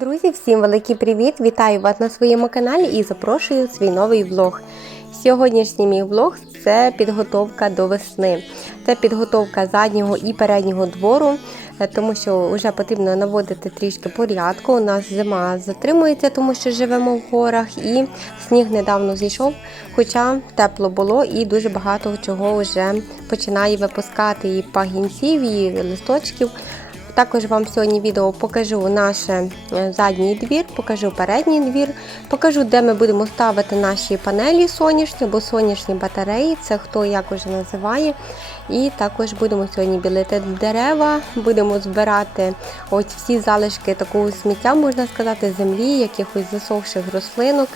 Друзі, всім великий привіт! Вітаю вас на своєму каналі і запрошую в свій новий влог. Сьогоднішній мій влог це підготовка до весни. Це підготовка заднього і переднього двору, е, тому що вже потрібно наводити трішки порядку. У нас зима затримується, тому що живемо в горах, і сніг недавно зійшов, хоча тепло було і дуже багато чого вже починає випускати і пагінців, і листочків. Також вам сьогодні відео покажу наш е, задній двір, покажу передній двір, покажу, де ми будемо ставити наші панелі сонячні, або сонячні батареї, це хто як уже називає. І також будемо сьогодні білити дерева, будемо збирати ось всі залишки такого сміття, можна сказати, землі, якихось засохших рослинок.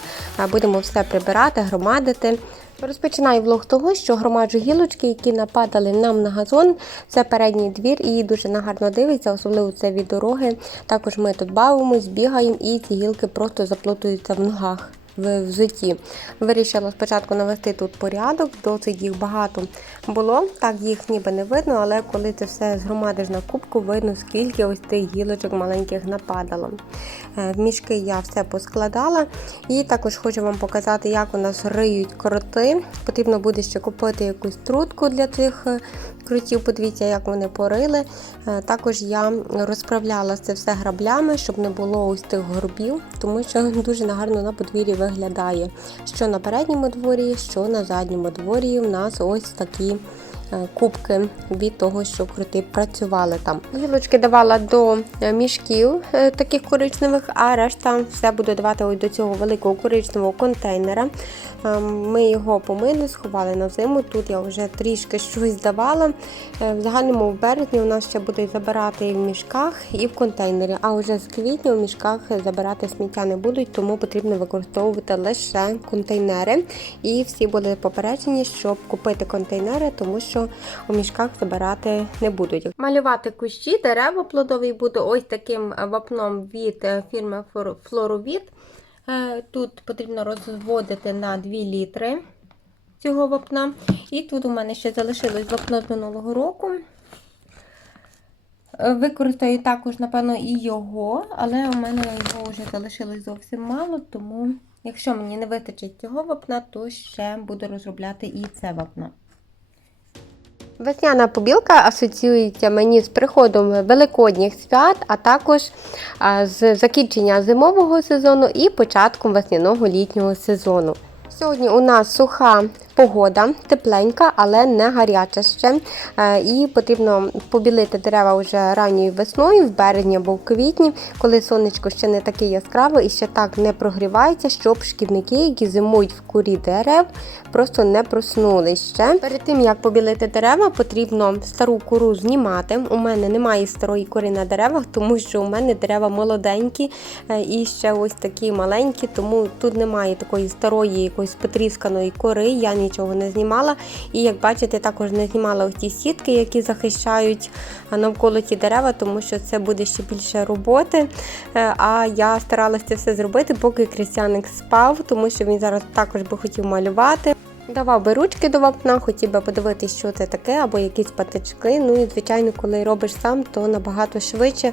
Будемо все прибирати, громадити. Розпочинаю влог того, що громаджу гілочки, які нападали нам на газон. Це передній двір і дуже нагарно дивиться, особливо це від дороги. Також ми тут бавимось, бігаємо і ці гілки просто заплутуються в ногах. В взутті. Вирішила спочатку навести тут порядок, досить їх багато було. Так їх ніби не видно, але коли це все згромадиш на кубку, видно, скільки ось тих гілочок маленьких нападало. Е, В мішки я все поскладала. І також хочу вам показати, як у нас риють кроти. Потрібно буде ще купити якусь трутку для цих крутів. Подивіться, як вони порили. Е, Також я розправляла це все граблями, щоб не було ось тих горбів, тому що дуже гарно на подвір'ї виглядає. Що на передньому дворі, що на задньому дворі. У нас ось такі кубки від того, що крути працювали там. Гілочки давала до е, мішків е, таких коричневих, а решта все буду давати ось до цього великого коричневого контейнера. Е, Ми його помили, сховали на зиму. Тут я вже трішки щось давала. Е, В загальному в березні у нас ще буде забирати в мішках, і в контейнері. А вже з квітня в мішках забирати сміття не будуть, тому потрібно використовувати лише контейнери. І всі були попереджені, щоб купити контейнери, тому що у мішках забирати не будуть. Малювати кущі, дерева плодові буду ось таким вапном від е, фірми Флоровід. Е, Тут потрібно розводити на 2 літри цього вапна. І тут у мене ще залишилось вапно з минулого року. Е, Використаю також, напевно, і його, але у мене його вже залишилось зовсім мало, тому якщо мені не вистачить цього вапна, то ще буду розробляти і це вапно. Весняна побілка асоціюється мені з приходом великодніх свят, а також з закінчення зимового сезону і початком весняного літнього сезону. Сьогодні у нас суха погода, тепленька, але не гаряча ще. Е, І потрібно побілити дерева вже ранньою весною, в березні або в квітні, коли сонечко ще не таке яскраве і ще так не прогрівається, щоб шкідники, які зимують в курі дерев, просто не проснулись ще. Перед тим як побілити дерева, потрібно стару кору знімати. У мене немає старої кори на деревах, тому що у мене дерева молоденькі е, і ще ось такі маленькі, тому тут немає такої старої якоїсь потрісканої кори. Я нічого не знімала. І як бачите, також не знімала ті сітки, які захищають навколо ті дерева, тому що це буде ще більше роботи. Е, А я старалася це все зробити, поки Крістяник спав, тому що він зараз також би хотів малювати. Давав би ручки до вапна, хотів би подивитися, що це таке, або якісь патички. Ну і звичайно, коли робиш сам, то набагато швидше.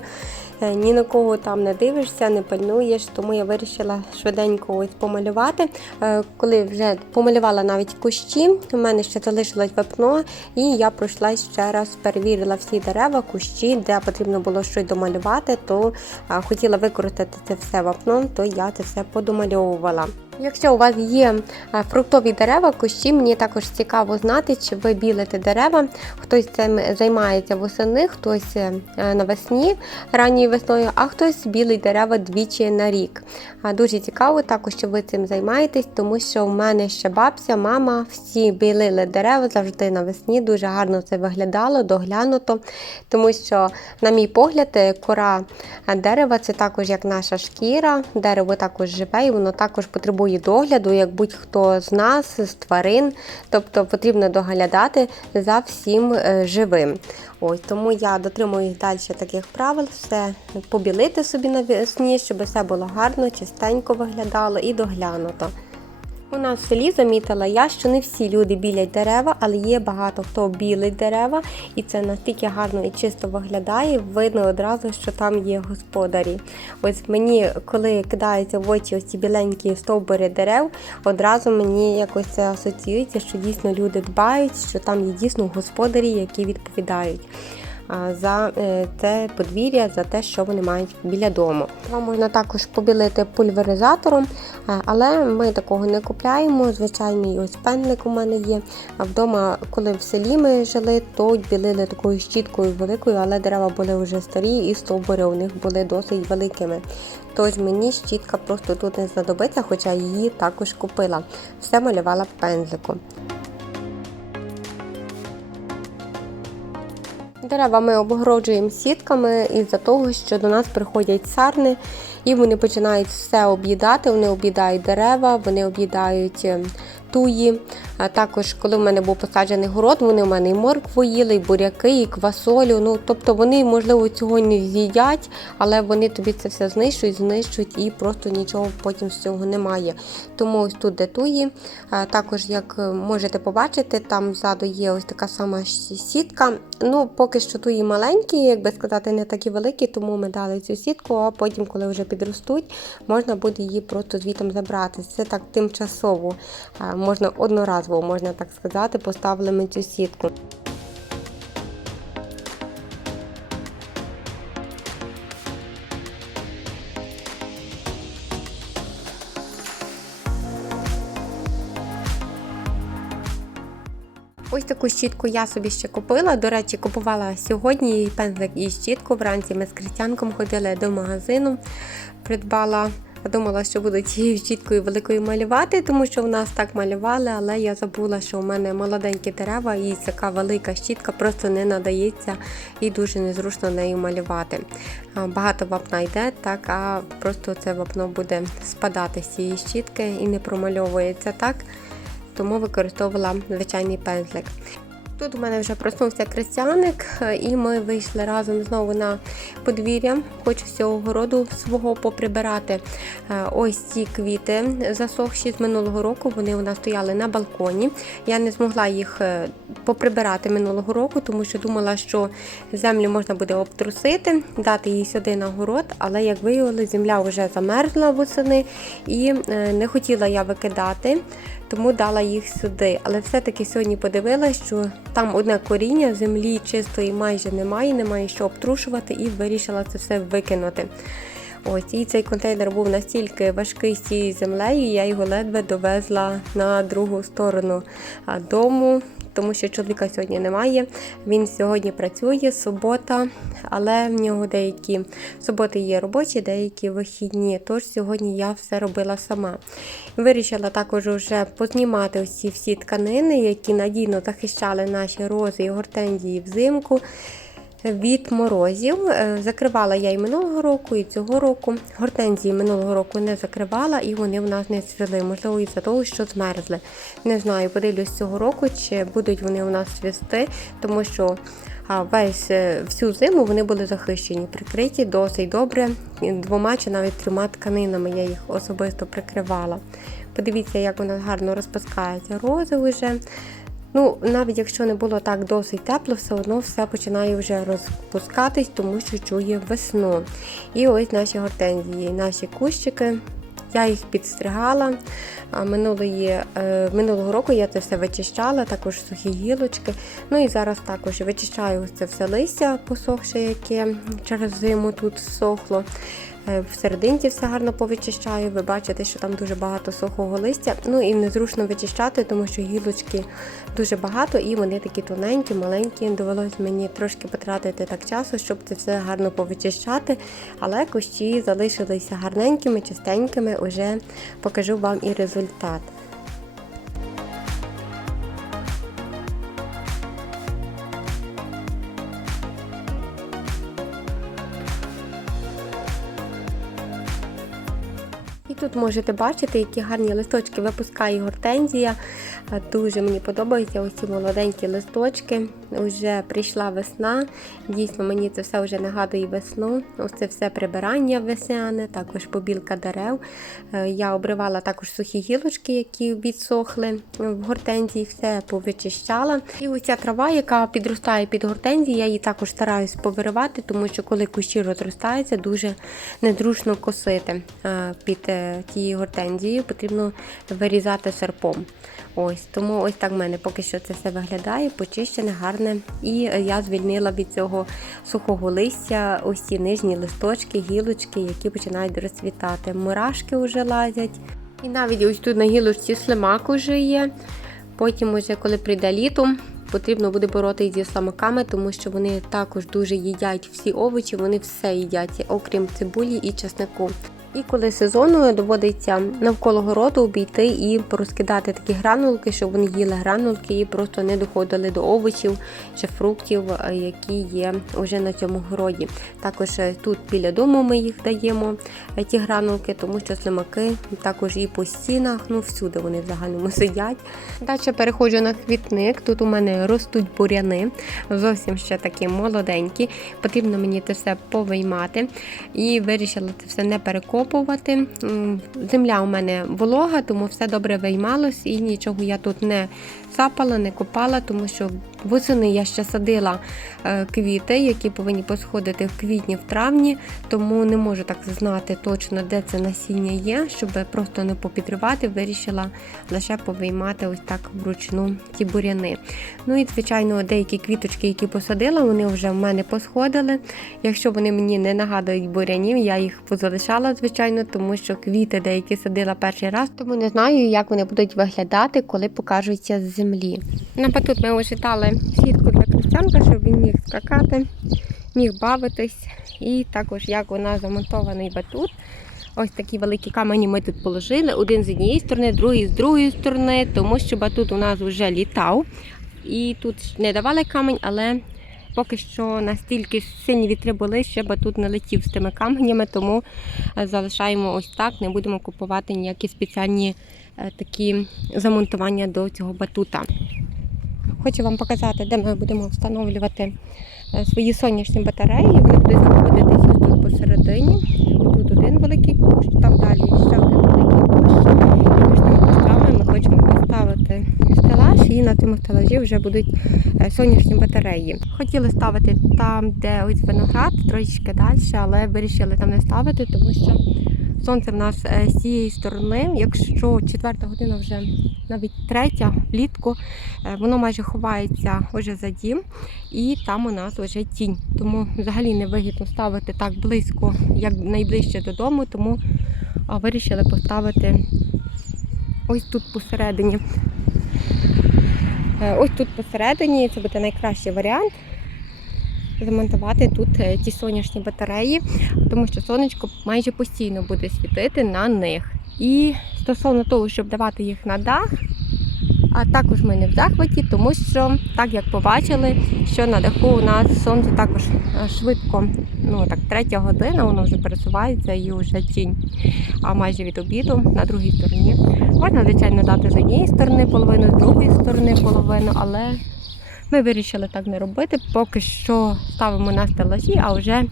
Е, Ні на кого там не дивишся, не пальнуєш, тому я вирішила швиденько ось помалювати. Е, Коли вже помалювала навіть кущі, у мене ще залишилось вапно, і я пройшла ще раз, перевірила всі дерева, кущі, де потрібно було щось домалювати, то е, хотіла використати це все вапно, то я це все подомальовувала. Якщо у вас є е, фруктові дерева, кущі, мені також цікаво знати, чи ви білите дерева. Хтось цим займається восени, хтось е, навесні, ранньою весною, а хтось білить дерева двічі на рік. Дуже цікаво також, що ви цим займаєтесь, тому що в мене ще бабця, мама, всі білили дерева завжди навесні. Дуже гарно це виглядало, доглянуто. Тому що, на мій погляд, е, кора дерева це також як наша шкіра. Дерево також живе і воно також потребує догляду, як будь-хто з нас, з тварин. Тобто потрібно доглядати за всім е, живим. Ось тому я дотримуюсь далі таких правил, все побілити собі навесні, щоб все було гарно, чистенько виглядало і доглянуто. У нас в селі замітила я, що не всі люди білять дерева, але є багато хто білить дерева, і це настільки гарно і чисто виглядає. Видно одразу, що там є господарі. Ось мені, коли кидаються в очі ось ці біленькі стовбури дерев, одразу мені якось це асоціюється, що дійсно люди дбають, що там є дійсно господарі, які відповідають за е, це подвір'я, за те, що вони мають біля дому. Вам можна також побілити пульверизатором, е, але ми такого не купляємо. Звичайний ось пенник у мене є. А вдома, коли в селі ми жили, то білили такою щіткою великою, але дерева були вже старі і стовбури у них були досить великими. Тож мені щітка просто тут не знадобиться, хоча її також купила. Все малювала пензликом. Дерева ми обгороджуємо сітками із-за того, що до нас приходять сарни і вони починають все об'їдати. Вони об'їдають дерева, вони об'їдають е, туї. Також, коли в мене був посаджений город, вони в мене і моркву їли, і буряки, і квасолю. Ну, тобто вони, можливо, цього не з'їдять, але вони тобі це все знищують, знищують і просто нічого потім з цього немає. Тому ось тут де туї. А Також, як можете побачити, там ззаду є ось така сама сітка. Ну, поки що туї маленькі, як би сказати, не такі великі, тому ми дали цю сітку, а потім, коли вже підростуть, можна буде її просто звітом забрати. Це так тимчасово, можна одноразово, можна так сказати, поставили ми цю сітку. Ось таку щітку я собі ще купила. До речі, купувала сьогодні і пензлик і щітку. Вранці ми з Крістянком ходили до магазину, придбала. Думала, що буду цією щіткою великою малювати, тому що в нас так малювали, але я забула, що у мене молоденькі дерева і така велика щітка просто не надається і дуже незручно нею малювати. Багато вапна йде, так, а просто це вапно буде спадати з цієї щітки і не промальовується так тому використовувала звичайний пензлик. Тут у мене вже проснувся крестяник, і ми вийшли разом знову на подвір'я. Хочу з городу свого поприбирати ось ці квіти, засохші з минулого року. Вони у нас стояли на балконі. Я не змогла їх е, поприбирати минулого року, тому що думала, що землю можна буде обтрусити, дати її сюди на город, але як виявилося, земля вже замерзла восени і е, не хотіла я викидати тому дала їх сюди. Але все-таки сьогодні подивилася, що там одне коріння, землі чистої майже немає, немає що обтрушувати, і вирішила це все викинути. Ось, І цей контейнер був настільки важкий з цією землею, я його ледве довезла на другу сторону дому тому що чоловіка сьогодні немає. Він сьогодні працює, субота, але в нього деякі суботи є робочі, деякі вихідні. Тож сьогодні я все робила сама. Вирішила також вже познімати усі всі тканини, які надійно захищали наші рози і гортензії взимку від морозів. Е, закривала я і минулого року, і цього року. Гортензії минулого року не закривала, і вони в нас не цвіли. Можливо, із-за того, що змерзли. Не знаю, подивлюсь цього року, чи будуть вони у нас цвісти, тому що весь е, всю зиму вони були захищені, прикриті досить добре. Двома чи навіть трьома тканинами я їх особисто прикривала. Подивіться, як вона гарно розпускається рози вже. Ну, навіть якщо не було так досить тепло, все одно все починає вже розпускатись, тому що чує весну. І ось наші гортензії, наші кущики. Я їх підстригала. Минулої, е, Минулого року я це все вичищала, також сухі гілочки. Ну і зараз також вичищаю це все листя посохше, яке через зиму тут сохло. Е, в серединці все гарно повичищаю. Ви бачите, що там дуже багато сухого листя. Ну і незручно вичищати, тому що гілочки дуже багато і вони такі тоненькі, маленькі. Довелось мені трошки потратити так часу, щоб це все гарно повичищати. Але кущі залишилися гарненькими, чистенькими. Уже покажу вам і результат. Можете бачити, які гарні листочки випускає гортензія. Дуже мені подобаються ось ці молоденькі листочки. Вже прийшла весна. Дійсно, мені це все вже нагадує весну. Ось це все прибирання весняне, також побілка дерев. Е, Я обривала також сухі гілочки, які відсохли в гортензії, все повичищала. І ось ця трава, яка підростає під гортензії, я її також стараюсь повиривати, тому що коли кущі розростаються, дуже недручно косити е, під е, тією гортензією, потрібно вирізати серпом. Ось тому ось так в мене поки що це все виглядає, почищене, гарне. І е, я звільнила від цього сухого листя ось ці нижні листочки, гілочки, які починають розцвітати. Мурашки вже лазять. І навіть ось тут на гілочці слимак уже є. Потім, уже, коли прийде літо, потрібно буде боротися зі слимаками, тому що вони також дуже їдять всі овочі, вони все їдять, окрім цибулі і чеснику. І коли сезону доводиться навколо городу обійти і порозкидати такі гранулки, щоб вони їли гранулки і просто не доходили до овочів чи фруктів, е, які є вже на цьому городі. Також е, тут біля дому ми їх даємо, е, ті гранулки, тому що слимаки також і по стінах, ну всюди вони в загальному сидять. Далі переходжу на квітник. Тут у мене ростуть буряни, зовсім ще такі молоденькі. Потрібно мені це все повиймати. І вирішила це все не перекопувати. М, Земля у мене волога, тому все добре виймалось і нічого я тут не цапала, не копала, тому що восени я ще садила е, квіти, які повинні посходити в квітні, в травні, тому не можу так знати точно, де це насіння є, щоб просто не попідривати, вирішила лише повиймати ось так вручну ті буряни. Ну і звичайно, деякі квіточки, які посадила, вони вже в мене посходили. Якщо вони мені не нагадують бурянів, я їх позалишала, звичайно, тому що квіти деякі садила перший раз, тому не знаю, як вони будуть виглядати, коли покажуться з землі. На батут ми ось дали сітку для крестянка, щоб він міг скакати, міг бавитись. І також як у нас замонтований батут. Ось такі великі камені ми тут положили. Один з однієї сторони, другий з другої сторони, тому що батут у нас вже літав. І тут не давали камінь, але поки що настільки сильні вітри були, що батут не летів з тими каменями, тому е, залишаємо ось так, не будемо купувати ніякі спеціальні е, такі замонтування до цього батута. Хочу вам показати, де ми будемо встановлювати е, свої сонячні батареї. Вони будуть знаходитися тут посередині. Тут один великий кущ, там далі ще один великий кущ. І між тими кущами ми хочемо поставити стелаж, і на цьому стелажі вже будуть е, сонячні батареї. Хотіли ставити там, де ось виноград, трошечки далі, але вирішили там не ставити, тому що сонце в нас е, з цієї сторони. Якщо четверта година вже навіть третя влітку, е, воно майже ховається уже за дім, і там у нас вже тінь. Тому взагалі не вигідно ставити так близько, як найближче додому, тому вирішили поставити ось тут посередині. Е, Ось тут посередині це буде найкращий варіант. Замонтувати тут е, ті сонячні батареї, тому що сонечко майже постійно буде світити на них. І стосовно того, щоб давати їх на дах, а також ми не в захваті, тому що, так як побачили, що на даху у нас сонце також е, швидко, ну так, третя година, воно вже пересувається і вже тінь. А майже від обіду на другій стороні. Можна, звичайно, дати з однієї сторони половину, з другої сторони половину, але ми вирішили так не робити. Поки що ставимо на стелажі, а вже,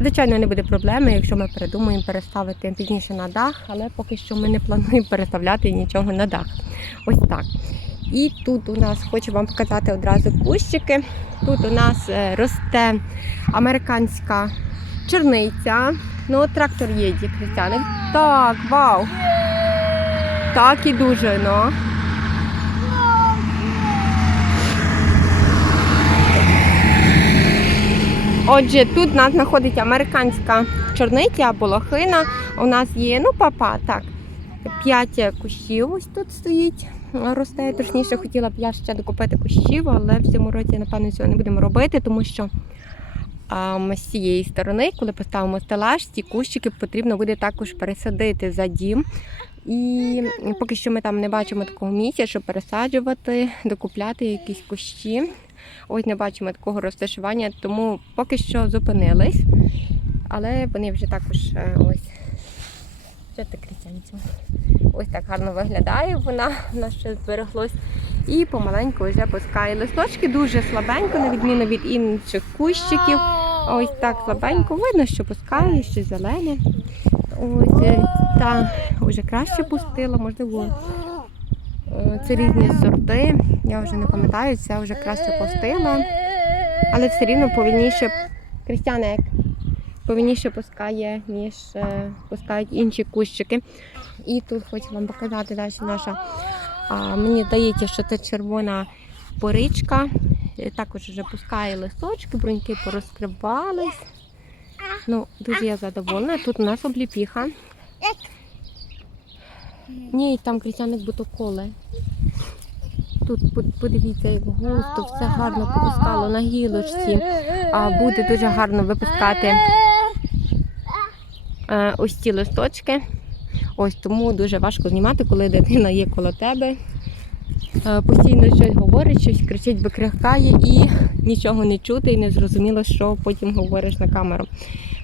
звичайно, не буде проблеми, якщо ми передумаємо переставити пізніше на дах, але поки що ми не плануємо переставляти нічого на дах. Ось так. І тут у нас хочу вам показати одразу кущики. Тут у нас е, росте американська чорниця. Ну, трактор їде, Христяни. Так, вау! Так і дуже, ну. Отже, тут у нас знаходиться американська чорниця або лохина. У нас є, ну, папа, так, п'ять кущів ось тут стоїть. Росте, точніше, хотіла б я ще докупити кущів, але в цьому році, напевно, цього не будемо робити, тому що а, з цієї сторони, коли поставимо стелаж, ці кущики потрібно буде також пересадити за дім. І поки що ми там не бачимо такого місця, щоб пересаджувати, докупляти якісь кущі. Ось не бачимо такого розташування, тому поки що зупинились. Але вони вже також е, ось. Що критянцю? Ось так гарно виглядає вона, у нас ще збереглось. і помаленьку вже пускає листочки дуже слабенько, на відміну від інших кущиків. Ось так слабенько. Видно, що пускає, що зелене. Ось е, та вже краще пустила, можливо. Е, Це різні сорти. Я вже не пам'ятаю, ця вже краще пустила. Але все рівно повільніше Крістяник повільніше пускає, ніж е, пускають інші кущики. І тут хочу вам показати далі наша. А, мені здається, що це червона поричка. Е, Також вже пускає листочки, бруньки порозкривались. Ну, дуже я задоволена. Тут у нас обліпіха. Ні, там крістяник бутоколи. Тут подивіться, як густо, все гарно попускало на гілочці. А буде дуже гарно випускати е, ось ці листочки. Ось тому дуже важко знімати, коли дитина є коло тебе. Е, Постійно щось говорить, щось кричить, викрикає і нічого не чути, і не зрозуміло, що потім говориш на камеру.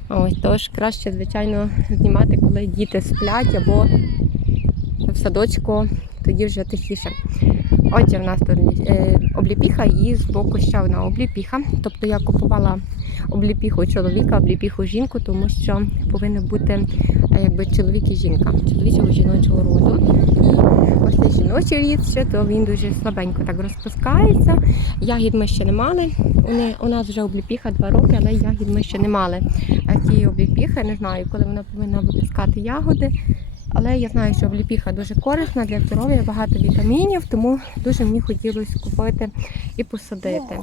Ось тож краще, звичайно, знімати, коли діти сплять або в садочку, тоді вже тихіше. Отже, в нас тут е, обліпіха і збоку ще одна обліпіха. Тобто я купувала обліпіху чоловіка, обліпіху жінку, тому що повинен бути е, якби чоловік і жінка, чоловічого жіночого роду. І ось цей жіночий рід ще, то він дуже слабенько так розпускається. Ягід ми ще не мали. У нас вже обліпіха два роки, але ягід ми ще не мали. А цієї обліпіхи не знаю, коли вона повинна випускати ягоди. Але я знаю, що обліпіха дуже корисна для здоров'я, багато вітамінів, тому дуже мені хотілося купити і посадити.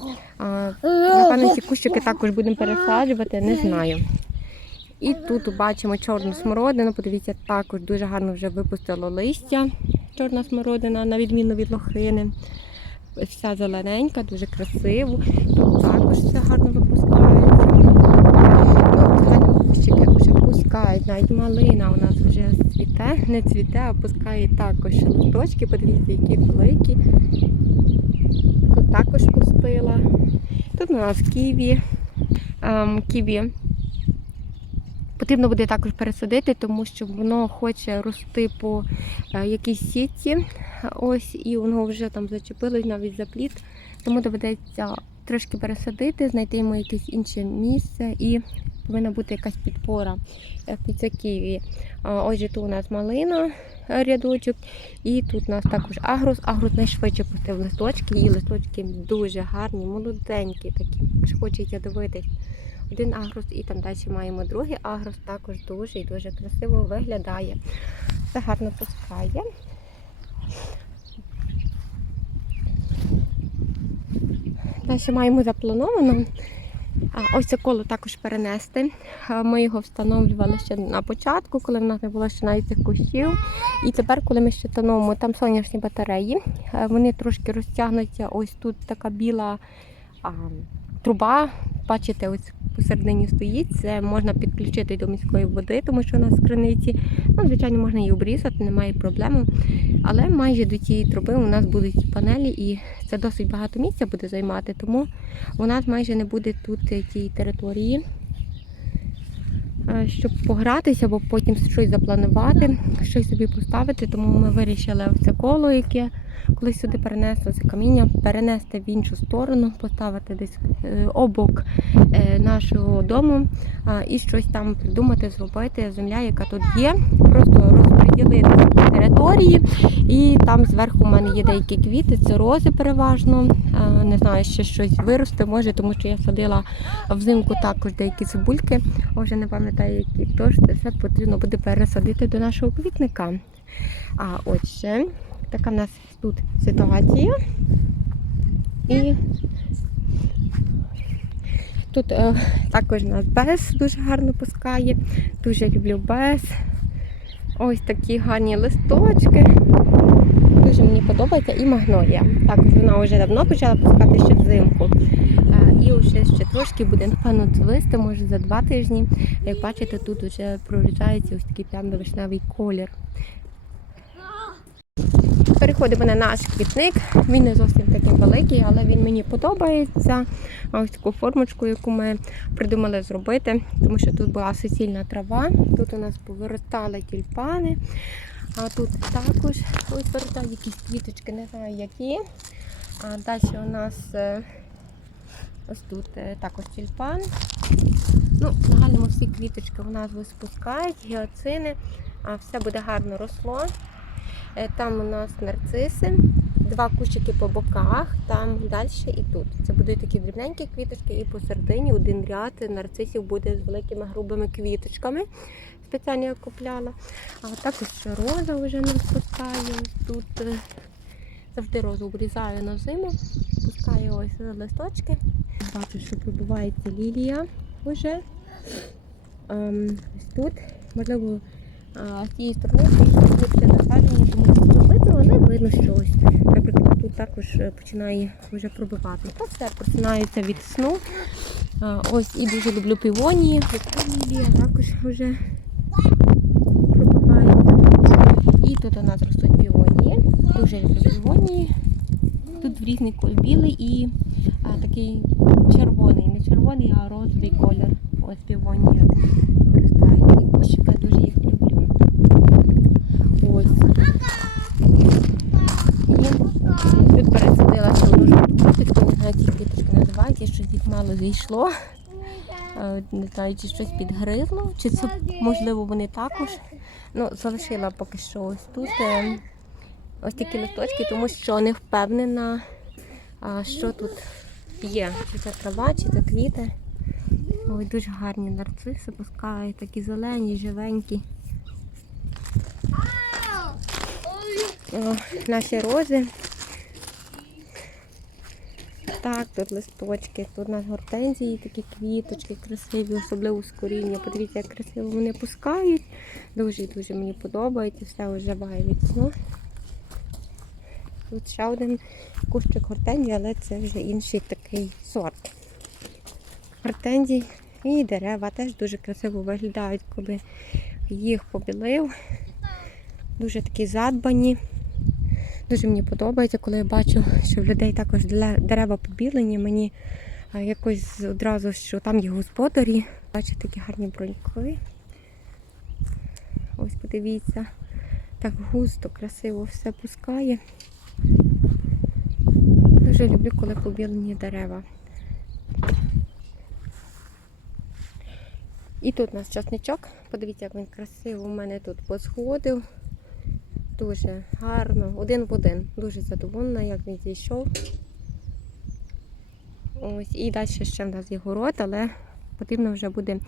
Напевно, ці кущики також будемо пересаджувати, не знаю. І тут бачимо чорну смородину. Подивіться, також дуже гарно вже випустило листя. Чорна смородина, на відміну від лохини. Вся зелененька, дуже красиво. Тут також все гарно випускається. Ну, кущики вже пускають, навіть малина у нас цвіте, не цвіте, а пускає також листочки. Подивіться, які великі. Тут також пустила. Тут у нас ківі. Ем, ківі потрібно буде також пересадити, тому що воно хоче рости по е, якійсь сітці. Ось, і воно вже там зачепилось навіть за плід. Тому доведеться трошки пересадити, знайти йому якесь інше місце і повинна бути якась підпора під це ківі. Отже, тут у нас малина е, рядочок, і тут у нас також агрус. Агрус найшвидше пустив листочки, і листочки дуже гарні, молоденькі такі. Аж хочеться дивитись. Один агрус і там далі маємо другий агрус, також дуже і дуже красиво виглядає. Все гарно пускає. Далі маємо заплановано. Ось це коло також перенести. Ми його встановлювали ще на початку, коли в нас не було ще навіть цих кущів. І тепер, коли ми ще встановимо там сонячні батареї, е, вони трошки розтягнуться. Ось тут така біла а, труба. Бачите, ось посередині стоїть. Це можна підключити до міської води, тому що у нас криниці. Ну, звичайно, можна її обрізати, немає проблеми. Але майже до цієї труби у нас будуть панелі, і це досить багато місця буде займати, тому у нас майже не буде тут тієї території, е, щоб погратися, або потім щось запланувати, щось собі поставити. Тому ми вирішили ось це коло, яке колись сюди перенесли це каміння, перенести в іншу сторону, поставити десь е, обок е, нашого дому і щось там придумати, зробити. Земля, яка тут є, просто розподілити території. І там зверху в мене є деякі квіти, це рози переважно. Не знаю, ще щось виросте може, тому що я садила взимку також деякі цибульки. Вже не пам'ятаю, які. Тож це все потрібно буде пересадити до нашого квітника. А отже, така в нас тут ситуація. І тут е, також нас без дуже гарно пускає. Дуже люблю без. Ось такі гарні листочки. Дуже мені подобається і магнолія. Також вона вже давно почала пускати ще взимку. Е, І вже ще трошки буде, напевно, цвісти, може за два тижні. Як бачите, тут вже прорізається ось такий темно-вишневий колір. Переходимо на наш квітник. Він не зовсім такий великий, але він мені подобається. Ось таку формочку, яку ми придумали зробити, тому що тут була суцільна трава. Тут у нас повиростали тюльпани. А тут також ось сорта, якісь квіточки, не знаю які. А далі у нас е, ось тут е, також тюльпан. Ну, загальному всі квіточки у нас спускають, гіацини, все буде гарно росло. Е, Там у нас нарциси, два кущики по боках, там далі і тут. Це будуть такі дрібненькі квіточки, і посередині один ряд нарцисів буде з великими грубими квіточками. Спеціально я купляла. А також роза вже не спускає. Ось Тут е, завжди розу обрізаю на зиму, пускаю ось листочки. Бачу, що прибувається лілія вже. Ем, ось тут, можливо, з цієї сторони трішки тому що не видно, але видно, що ось, наприклад, тут також е, починає вже пробивати. Так все починається від сну. Ось і дуже люблю півонії. Лілія також вже пробивається. І тут у нас ростуть півонії. Дуже люблю півонії. Тут в різний колір білий і а, такий червоний. Не червоний, а розовий колір. Ось півонія виростають. Такі кущики, дуже їх люблю. Ось. І тут пересадила ще одну жовту квіточку, не знаю, ці квіточки називаються, щось їх мало зійшло. Е, Не знаю, чи щось підгризло, чи це можливо вони також. Ну, залишила поки що ось тут е, ось такі листочки, тому що не впевнена, що тут є. Чи це трава, чи це квіти. Ой, дуже гарні нарциси пускають, такі зелені, живенькі. О, наші рози. Так, тут листочки, тут у нас гортензії, такі квіточки красиві, особливо з коріння. Подивіться, як красиво вони пускають. Дуже і дуже мені подобається, все оживає від сну. Тут ще один кущик гортензії, але це вже інший такий сорт. Гортензій і дерева теж дуже красиво виглядають, коли їх побілив. Дуже такі задбані. Дуже мені подобається, коли я бачу, що в людей також дерева побілені. Мені якось одразу, що там є господарі. Бачите, такі гарні броньки. Ось подивіться. Так густо, красиво все пускає. Дуже люблю, коли побілені дерева. І тут у нас часничок. Подивіться, як він красиво у мене тут посходив. Дуже гарно, один в один. Дуже задоволена, як він зійшов. Ось, і далі ще в нас є город, але потрібно вже буде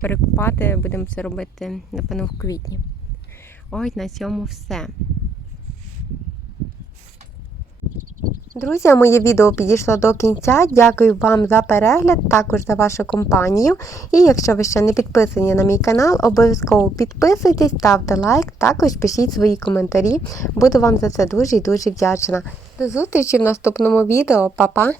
перекупати, будемо це робити, напевно, в квітні. Ось на цьому все. Друзі, моє відео підійшло до кінця. Дякую вам за перегляд, також за вашу компанію. І якщо ви ще не підписані на мій канал, обов'язково підписуйтесь, ставте лайк, також пишіть свої коментарі. Буду вам за це дуже і дуже вдячна. До зустрічі в наступному відео. Па-па!